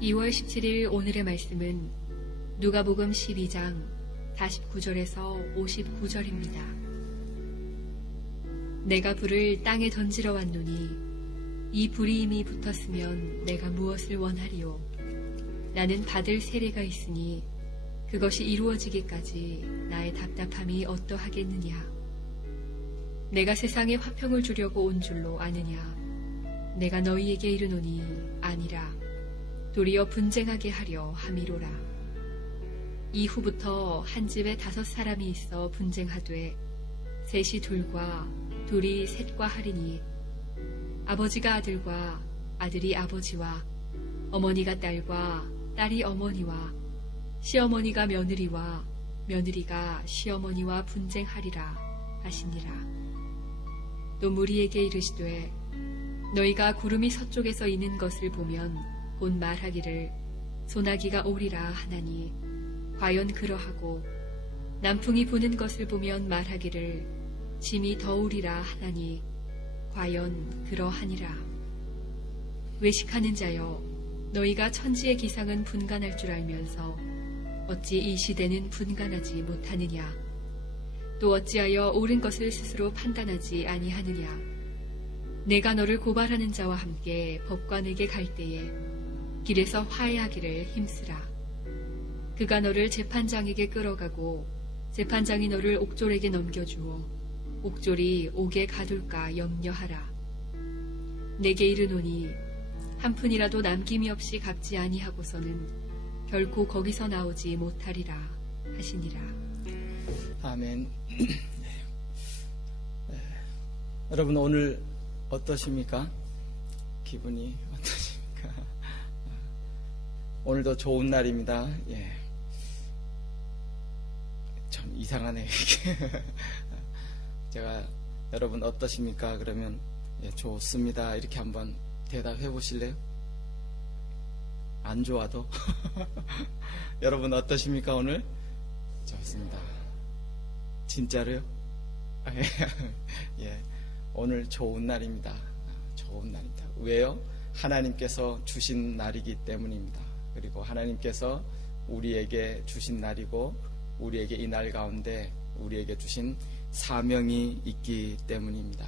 2월 17일 오늘의 말씀은 누가복음 12장 49절에서 59절입니다. 내가 불을 땅에 던지러 왔노니 이 불이 이미 붙었으면 내가 무엇을 원하리요? 나는 받을 세례가 있으니 그것이 이루어지기까지 나의 답답함이 어떠하겠느냐? 내가 세상에 화평을 주려고 온 줄로 아느냐? 내가 너희에게 이르노니 아니라 도리어 분쟁하게 하려 함이로라. 이후부터 한 집에 5사람이 있어 분쟁하되 셋이 둘과 둘이 셋과 하리니 아버지가 아들과 아들이 아버지와 어머니가 딸과 딸이 어머니와 시어머니가 며느리와 며느리가 시어머니와 분쟁하리라 하시니라. 또 무리에게 이르시되 너희가 구름이 서쪽에서 이는 것을 보면 곧 말하기를 소나기가 오리라 하나니 과연 그러하고 남풍이 부는 것을 보면 말하기를 짐이 더우리라 하나니 과연 그러하니라. 외식하는 자여 너희가 천지의 기상은 분간할 줄 알면서 어찌 이 시대는 분간하지 못하느냐? 또 어찌하여 옳은 것을 스스로 판단하지 아니하느냐? 내가 너를 고발하는 자와 함께 법관에게 갈 때에 길에서 화해하기를 힘쓰라. 그가 너를 재판장에게 끌어가고 재판장이 너를 옥졸에게 넘겨주어 옥졸이 옥에 가둘까 염려하라. 내게 이르노니 한 푼이라도 남김이 없이 갚지 아니하고서는 결코 거기서 나오지 못하리라 하시니라. 아멘. 여러분 오늘 어떠십니까? 기분이 어떠십니까? 오늘도 좋은 날입니다. 예. 참 이상하네. 제가 여러분 어떠십니까? 그러면 예, 좋습니다. 이렇게 한번 대답해 보실래요? 안 좋아도 여러분 어떠십니까? 오늘 좋습니다. 진짜로요? 예. 오늘 좋은 날입니다. 좋은 날입니다. 왜요? 하나님께서 주신 날이기 때문입니다. 그리고 하나님께서 우리에게 주신 날이고 우리에게 이 날 가운데 우리에게 주신 사명이 있기 때문입니다.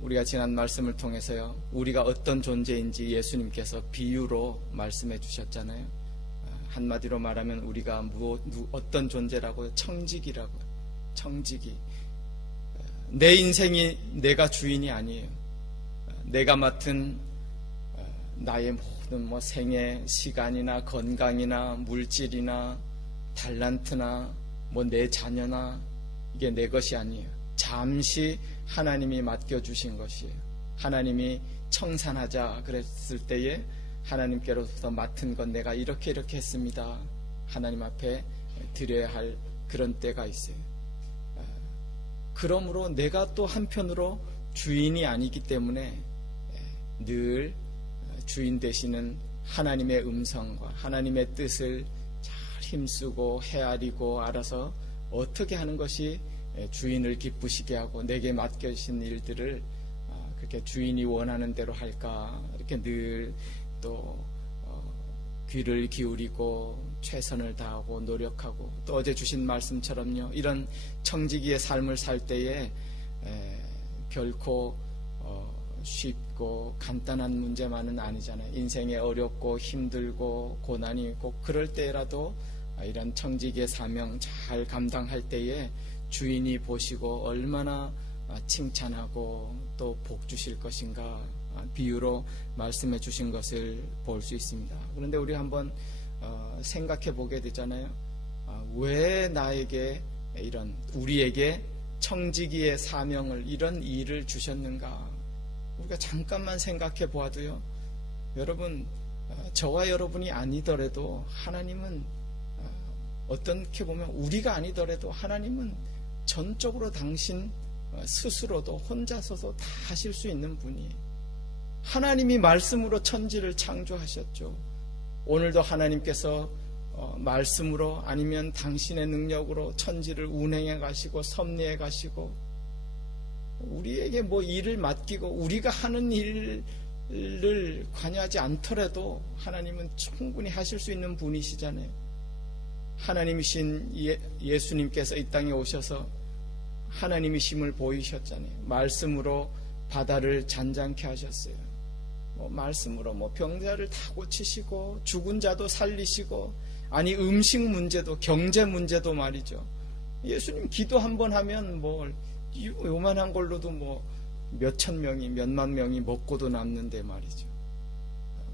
우리가 지난 말씀을 통해서요, 우리가 어떤 존재인지 예수님께서 비유로 말씀해 주셨잖아요. 한마디로 말하면 우리가 어떤 존재라고요? 청지기라고요. 청지기. 내 인생이 내가 주인이 아니에요. 내가 맡은 나의 모든 생애, 시간이나 건강이나 물질이나 달란트나 내 자녀나 이게 내 것이 아니에요. 잠시 하나님이 맡겨주신 것이에요. 하나님이 청산하자 그랬을 때에 하나님께로부터 맡은 건 내가 이렇게 했습니다. 하나님 앞에 드려야 할 그런 때가 있어요. 그러므로 내가 또 한편으로 주인이 아니기 때문에 늘 주인 되시는 하나님의 음성과 하나님의 뜻을 잘 힘쓰고 헤아리고 알아서 어떻게 하는 것이 주인을 기쁘시게 하고 내게 맡겨주신 일들을 그렇게 주인이 원하는 대로 할까, 이렇게 늘 또 귀를 기울이고 최선을 다하고 노력하고, 또 어제 주신 말씀처럼요, 이런 청지기의 삶을 살 때에 결코 쉽고 간단한 문제만은 아니잖아요. 인생에 어렵고 힘들고 고난이 있고, 그럴 때라도 이런 청지기의 사명 잘 감당할 때에 주인이 보시고 얼마나 칭찬하고 또 복 주실 것인가 비유로 말씀해 주신 것을 볼 수 있습니다. 그런데 우리 한번 생각해 보게 되잖아요. 왜 나에게 우리에게 청지기의 사명을, 이런 일을 주셨는가? 우리가 잠깐만 생각해 보아도요, 여러분, 저와 여러분이 아니더라도 하나님은, 어떻게 보면 우리가 아니더라도 하나님은 전적으로 당신 스스로도 혼자서도 다 하실 수 있는 분이에요. 하나님이 말씀으로 천지를 창조하셨죠. 오늘도 하나님께서 말씀으로 아니면 당신의 능력으로 천지를 운행해 가시고 섭리해 가시고, 우리에게 일을 맡기고 우리가 하는 일 일을 관여하지 않더라도 하나님은 충분히 하실 수 있는 분이시잖아요. 하나님이신 예수님께서 이 땅에 오셔서 하나님이심을 보이셨잖아요. 말씀으로 바다를 잔잔케 하셨어요. 말씀으로 병자를 다 고치시고 죽은 자도 살리시고, 아니 음식 문제도 경제 문제도 말이죠. 예수님 기도 한번 하면 요만한 걸로도 몇천 명이 몇만 명이 먹고도 남는데 말이죠.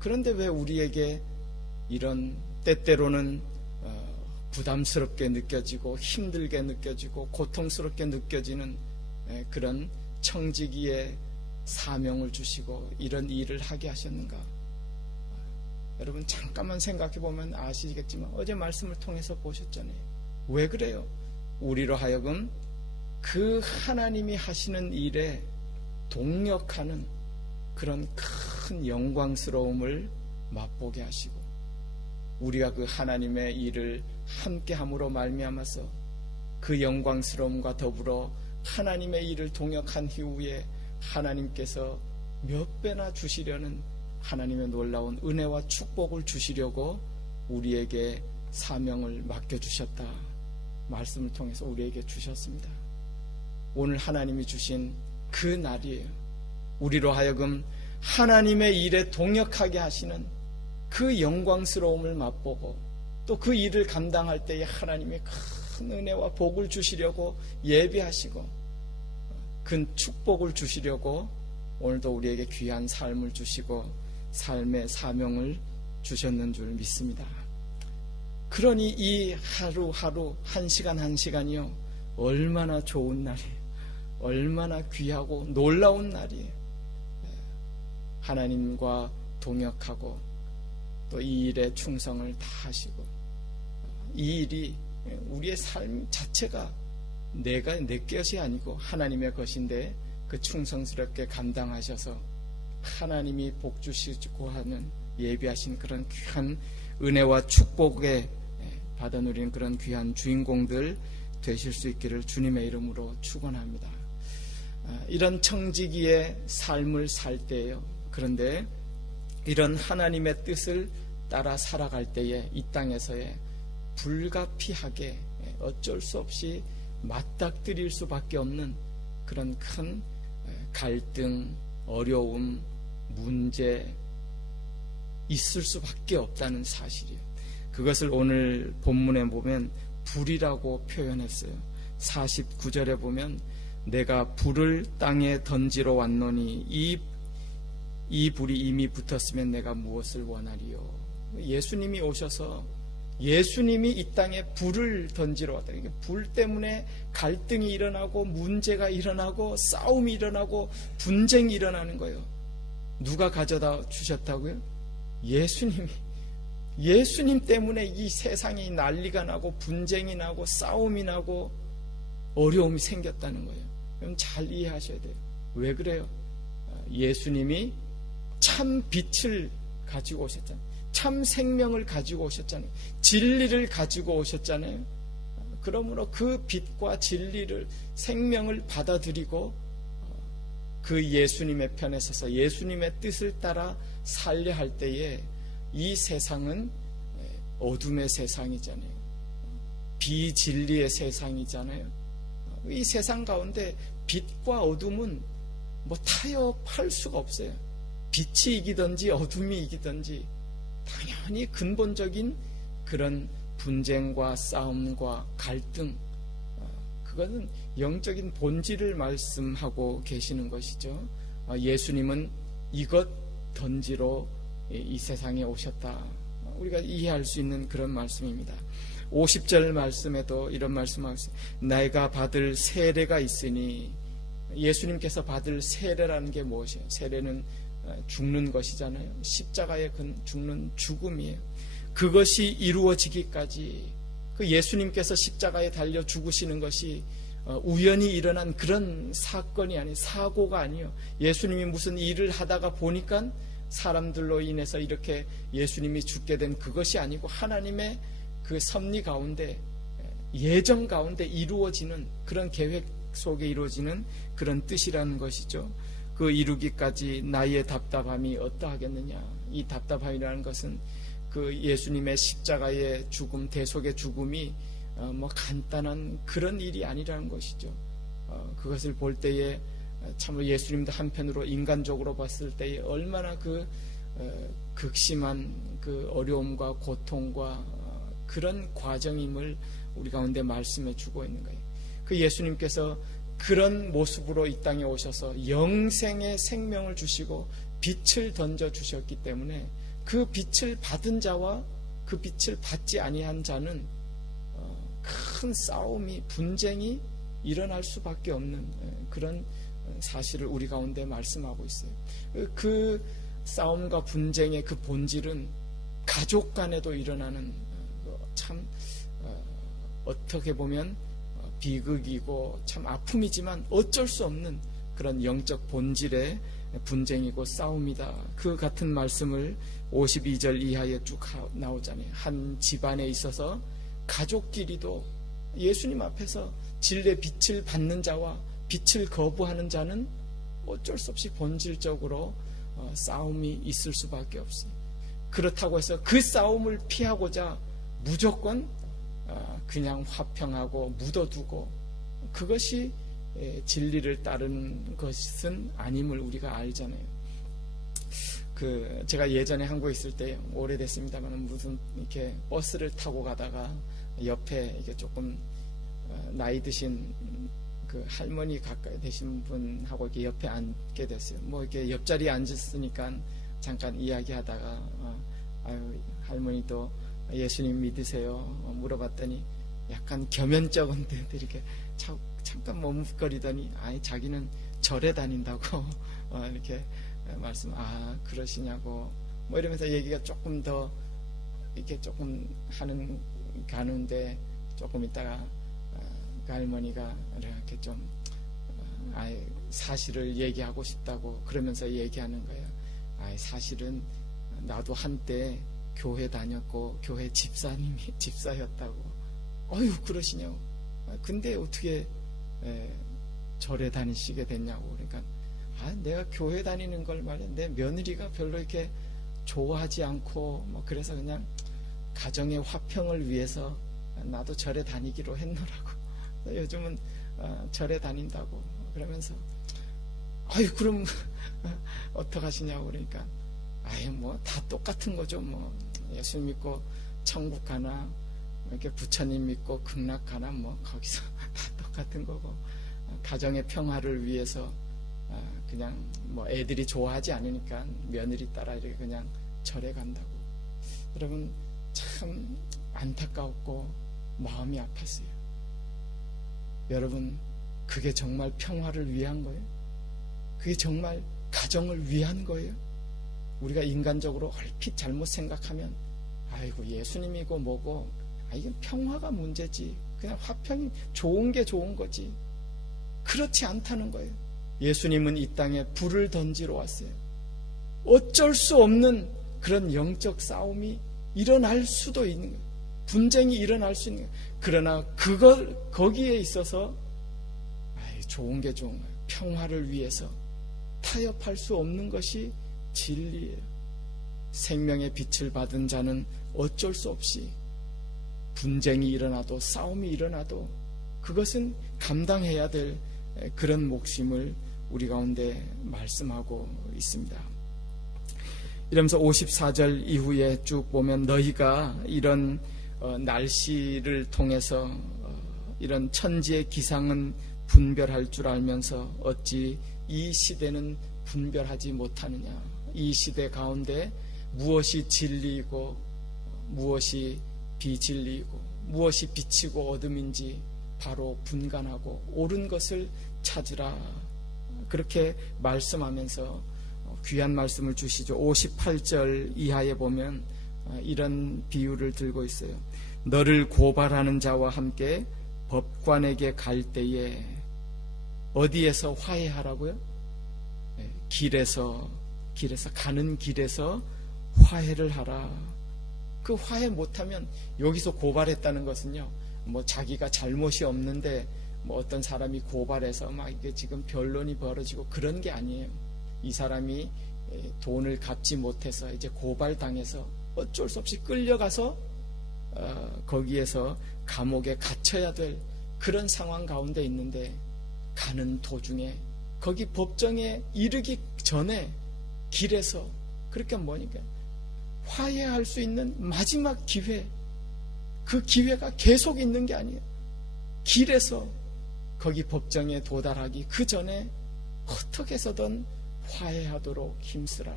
그런데 왜 우리에게 이런 때때로는 부담스럽게 느껴지고 힘들게 느껴지고 고통스럽게 느껴지는 그런 청지기의 사명을 주시고 이런 일을 하게 하셨는가? 여러분 잠깐만 생각해 보면 아시겠지만 어제 말씀을 통해서 보셨잖아요. 왜 그래요? 우리로 하여금 그 하나님이 하시는 일에 동역하는 그런 큰 영광스러움을 맛보게 하시고, 우리가 그 하나님의 일을 함께 함으로 말미암아서 그 영광스러움과 더불어 하나님의 일을 동역한 이후에 하나님께서 몇 배나 주시려는 하나님의 놀라운 은혜와 축복을 주시려고 우리에게 사명을 맡겨주셨다. 말씀을 통해서 우리에게 주셨습니다. 오늘 하나님이 주신 그 날이에요. 우리로 하여금 하나님의 일에 동역하게 하시는 그 영광스러움을 맛보고 또 그 일을 감당할 때에 하나님의 큰 은혜와 복을 주시려고 예비하시고 큰 축복을 주시려고 오늘도 우리에게 귀한 삶을 주시고 삶의 사명을 주셨는 줄 믿습니다. 그러니 이 하루하루 한 시간 한 시간이요 얼마나 좋은 날이에요. 얼마나 귀하고 놀라운 날이에요. 하나님과 동역하고 또 이 일에 충성을 다하시고, 이 일이 우리의 삶 자체가 내 것이 아니고 하나님의 것인데 그 충성스럽게 감당하셔서 하나님이 복 주시고 하는 예비하신 그런 귀한 은혜와 축복에 받아 누리는 그런 귀한 주인공들 되실 수 있기를 주님의 이름으로 축원합니다. 이런 청지기의 삶을 살 때예요. 그런데 이런 하나님의 뜻을 따라 살아갈 때에 이 땅에서의 불가피하게 어쩔 수 없이 맞닥뜨릴 수밖에 없는 그런 큰 갈등, 어려움, 문제 있을 수밖에 없다는 사실이에요. 그것을 오늘 본문에 보면 불이라고 표현했어요. 49절에 보면 내가 불을 땅에 던지러 왔노니 이 불이 이미 붙었으면 내가 무엇을 원하리요. 예수님이 오셔서 예수님이 이 땅에 불을 던지러 왔다. 불 때문에 갈등이 일어나고 문제가 일어나고 싸움이 일어나고 분쟁이 일어나는 거예요. 누가 가져다 주셨다고요? 예수님 때문에 이 세상이 난리가 나고 분쟁이 나고 싸움이 나고 어려움이 생겼다는 거예요. 여러분 잘 이해하셔야 돼요. 왜 그래요? 예수님이 참 빛을 가지고 오셨잖아요. 참 생명을 가지고 오셨잖아요. 진리를 가지고 오셨잖아요. 그러므로 그 빛과 진리를, 생명을 받아들이고 그 예수님의 편에 서서 예수님의 뜻을 따라 살려 할 때에 이 세상은 어둠의 세상이잖아요. 비진리의 세상이잖아요. 이 세상 가운데 빛과 어둠은 타협할 수가 없어요. 빛이 이기든지 어둠이 이기든지 당연히 근본적인 그런 분쟁과 싸움과 갈등, 그것은 영적인 본질을 말씀하고 계시는 것이죠. 예수님은 이것 던지러 이 세상에 오셨다. 우리가 이해할 수 있는 그런 말씀입니다. 50절 말씀에도 이런 말씀하고 있어요. 내가 받을 세례가 있으니, 예수님께서 받을 세례라는 게 무엇이에요? 세례는 죽는 것이잖아요. 십자가에 죽는 죽음이에요. 그것이 이루어지기까지, 그 예수님께서 십자가에 달려 죽으시는 것이 우연히 일어난 그런 사건이 아니에요. 사고가 아니에요. 예수님이 무슨 일을 하다가 보니까 사람들로 인해서 이렇게 예수님이 죽게 된 그것이 아니고 하나님의 그 섭리 가운데, 예정 가운데 이루어지는 그런 계획 속에 이루어지는 그런 뜻이라는 것이죠. 그 이루기까지 나의 답답함이 어떠하겠느냐. 이 답답함이라는 것은 그 예수님의 십자가의 죽음, 대속의 죽음이 뭐 간단한 그런 일이 아니라는 것이죠. 그것을 볼 때에 참으로 예수님도 한편으로 인간적으로 봤을 때에 얼마나 그 극심한 그 어려움과 고통과 그런 과정임을 우리 가운데 말씀해 주고 있는 거예요. 그 예수님께서 그런 모습으로 이 땅에 오셔서 영생의 생명을 주시고 빛을 던져 주셨기 때문에 그 빛을 받은 자와 그 빛을 받지 아니한 자는 큰 싸움이, 분쟁이 일어날 수밖에 없는 그런 사실을 우리 가운데 말씀하고 있어요. 그 싸움과 분쟁의 그 본질은 가족 간에도 일어나는 참 어떻게 보면 비극이고 참 아픔이지만 어쩔 수 없는 그런 영적 본질의 분쟁이고 싸움이다. 그 같은 말씀을 52절 이하에 쭉 나오잖아요. 한 집안에 있어서 가족끼리도 예수님 앞에서 진리의 빛을 받는 자와 빛을 거부하는 자는 어쩔 수 없이 본질적으로 싸움이 있을 수밖에 없어요. 그렇다고 해서 그 싸움을 피하고자 무조건 그냥 화평하고 묻어두고 그것이 진리를 따르는 것은 아님을 우리가 알잖아요. 제가 예전에 한국에 있을 때 오래됐습니다만 무슨 이렇게 버스를 타고 가다가 옆에 이게 조금 나이 드신 그 할머니 가까이 되신 분하고 이렇게 옆에 앉게 됐어요. 뭐 이렇게 옆자리에 앉았으니까 잠깐 이야기하다가 아유 할머니도 예수님 믿으세요? 물어봤더니 약간 겸연쩍은데 이렇게 잠깐 머뭇거리더니 아니 자기는 절에 다닌다고 이렇게 말씀. 그러시냐고 뭐 이러면서 얘기가 조금 더 이렇게 조금 가는데 조금 있다가 그 할머니가 이렇게 좀 사실을 얘기하고 싶다고 그러면서 얘기하는 거예요. 사실은 나도 한때 교회 다녔고 교회 집사였다고. 어휴 그러시냐고. 근데 어떻게 절에 다니시게 됐냐고. 그러니까 내가 교회 다니는 걸 말이야 내 며느리가 별로 이렇게 좋아하지 않고 뭐 그래서 그냥 가정의 화평을 위해서 나도 절에 다니기로 했노라고. 요즘은 절에 다닌다고. 그러면서 그럼 어떡하시냐고. 그러니까 뭐 다 똑같은 거죠. 뭐 예수 믿고 천국 가나 이렇게 부처님 믿고 극락 가나 뭐 거기서 다 똑같은 거고 가정의 평화를 위해서 그냥 뭐 애들이 좋아하지 않으니까 며느리 따라 이렇게 그냥 절에 간다고. 여러분 참 안타까웠고 마음이 아팠어요. 여러분 그게 정말 평화를 위한 거예요? 그게 정말 가정을 위한 거예요? 우리가 인간적으로 얼핏 잘못 생각하면 아이고 예수님이고 뭐고 이건 평화가 문제지, 그냥 화평이 좋은 게 좋은 거지. 그렇지 않다는 거예요. 예수님은 이 땅에 불을 던지러 왔어요. 어쩔 수 없는 그런 영적 싸움이 일어날 수도 있는 거예요. 분쟁이 일어날 수 있는 거예요. 그러나 거기에 있어서 좋은 게 좋은 거예요. 평화를 위해서 타협할 수 없는 것이 진리예요. 생명의 빛을 받은 자는 어쩔 수 없이 분쟁이 일어나도 싸움이 일어나도 그것은 감당해야 될 그런 몫임을 우리 가운데 말씀하고 있습니다. 이러면서 54절 이후에 쭉 보면 너희가 이런 날씨를 통해서 이런 천지의 기상은 분별할 줄 알면서 어찌 이 시대는 분별하지 못하느냐. 이 시대 가운데 무엇이 진리이고 무엇이 비진리이고 무엇이 빛이고 어둠인지 바로 분간하고 옳은 것을 찾으라. 그렇게 말씀하면서 귀한 말씀을 주시죠. 58절 이하에 보면 이런 비유를 들고 있어요. 너를 고발하는 자와 함께 법관에게 갈 때에 어디에서 화해하라고요? 길에서 가는 길에서 화해를 하라. 그 화해 못하면 여기서 고발했다는 것은요, 뭐 자기가 잘못이 없는데 뭐 어떤 사람이 고발해서 막 이게 지금 변론이 벌어지고 그런 게 아니에요. 이 사람이 돈을 갚지 못해서 이제 고발당해서 어쩔 수 없이 끌려가서 거기에서 감옥에 갇혀야 될 그런 상황 가운데 있는데, 가는 도중에 거기 법정에 이르기 전에 길에서, 그렇게 뭐니까 화해할 수 있는 마지막 기회, 그 기회가 계속 있는 게 아니에요. 길에서 거기 법정에 도달하기 그 전에 어떻게 해서든 화해하도록 힘쓰라,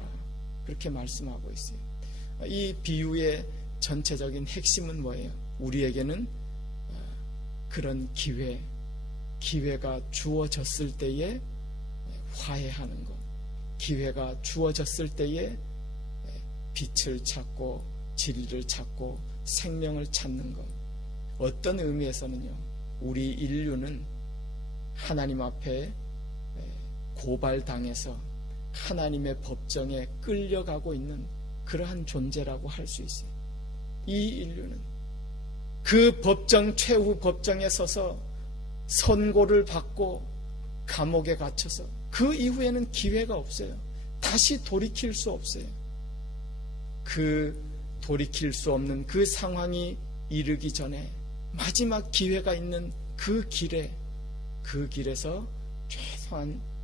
그렇게 말씀하고 있어요. 이 비유의 전체적인 핵심은 뭐예요? 우리에게는 그런 기회가 주어졌을 때에 화해하는 것, 기회가 주어졌을 때에 빛을 찾고 진리를 찾고 생명을 찾는 것. 어떤 의미에서는요, 우리 인류는 하나님 앞에 고발당해서 하나님의 법정에 끌려가고 있는 그러한 존재라고 할 수 있어요. 이 인류는 그 법정, 최후 법정에 서서 선고를 받고 감옥에 갇혀서 그 이후에는 기회가 없어요. 다시 돌이킬 수 없어요. 그 돌이킬 수 없는 그 상황이 이르기 전에 마지막 기회가 있는 그 길에서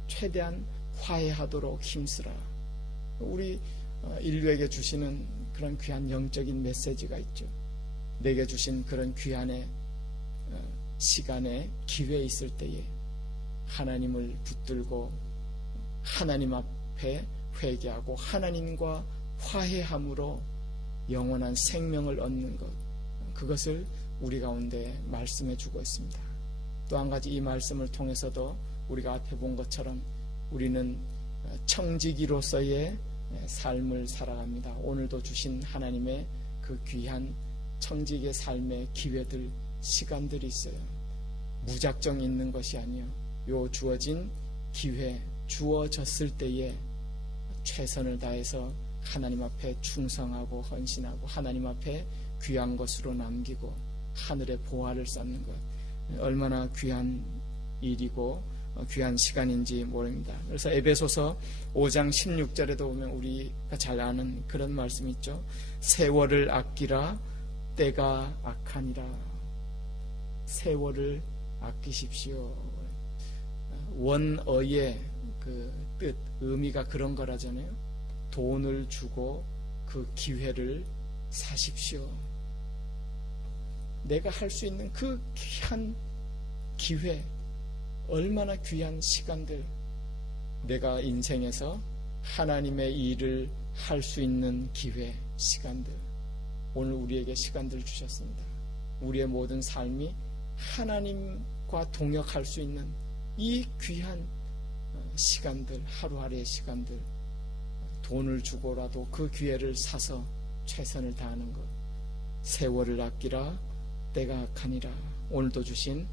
최대한 화해하도록 힘쓰라. 우리 인류에게 주시는 그런 귀한 영적인 메시지가 있죠. 내게 주신 그런 귀한의 시간에 기회 있을 때에 하나님을 붙들고 하나님 앞에 회개하고 하나님과 화해함으로 영원한 생명을 얻는 것, 그것을 우리 가운데 말씀해 주고 있습니다. 또 한 가지 이 말씀을 통해서도 우리가 앞에 본 것처럼 우리는 청지기로서의 삶을 살아갑니다. 오늘도 주신 하나님의 그 귀한 청지기의 삶의 기회들, 시간들이 있어요. 무작정 있는 것이 아니요, 요 주어진 기회, 주어졌을 때에 최선을 다해서 하나님 앞에 충성하고 헌신하고 하나님 앞에 귀한 것으로 남기고 하늘의 보화를 쌓는 것, 얼마나 귀한 일이고 귀한 시간인지 모릅니다. 그래서 에베소서 5장 16절에도 보면 우리가 잘 아는 그런 말씀이 있죠. 세월을 아끼라, 때가 악하니라. 세월을 아끼십시오. 원어의 그 뜻, 의미가 그런 거라잖아요. 돈을 주고 그 기회를 사십시오. 내가 할 수 있는 그 귀한 기회, 얼마나 귀한 시간들, 내가 인생에서 하나님의 일을 할 수 있는 기회, 시간들, 오늘 우리에게 시간들 주셨습니다. 우리의 모든 삶이 하나님과 동역할 수 있는 이 귀한 시간들, 하루하루의 시간들, 돈을 주고라도 그 기회를 사서 최선을 다하는 것, 세월을 아끼라, 때가 악하니라. 오늘도 주신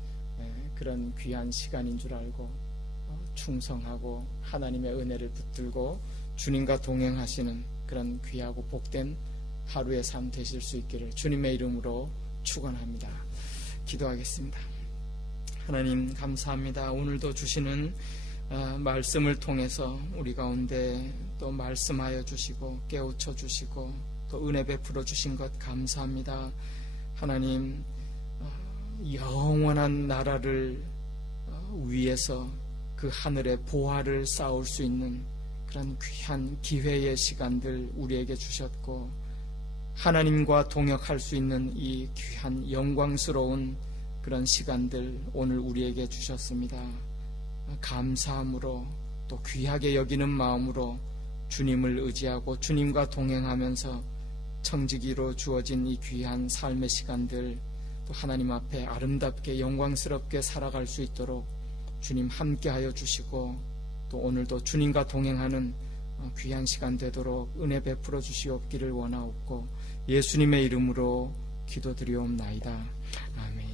그런 귀한 시간인 줄 알고 충성하고 하나님의 은혜를 붙들고 주님과 동행하시는 그런 귀하고 복된 하루의 삶 되실 수 있기를 주님의 이름으로 축원합니다. 기도하겠습니다. 하나님 감사합니다. 오늘도 주시는 말씀을 통해서 우리 가운데 또 말씀하여 주시고 깨우쳐 주시고 또 은혜 베풀어 주신 것 감사합니다. 하나님, 영원한 나라를 위해서 그 하늘의 보화를 쌓을 수 있는 그런 귀한 기회의 시간들 우리에게 주셨고, 하나님과 동역할 수 있는 이 귀한 영광스러운 그런 시간들 오늘 우리에게 주셨습니다. 감사함으로 또 귀하게 여기는 마음으로 주님을 의지하고 주님과 동행하면서 청지기로 주어진 이 귀한 삶의 시간들 또 하나님 앞에 아름답게 영광스럽게 살아갈 수 있도록 주님 함께하여 주시고, 또 오늘도 주님과 동행하는 귀한 시간 되도록 은혜 베풀어 주시옵기를 원하옵고 예수님의 이름으로 기도드리옵나이다. 아멘.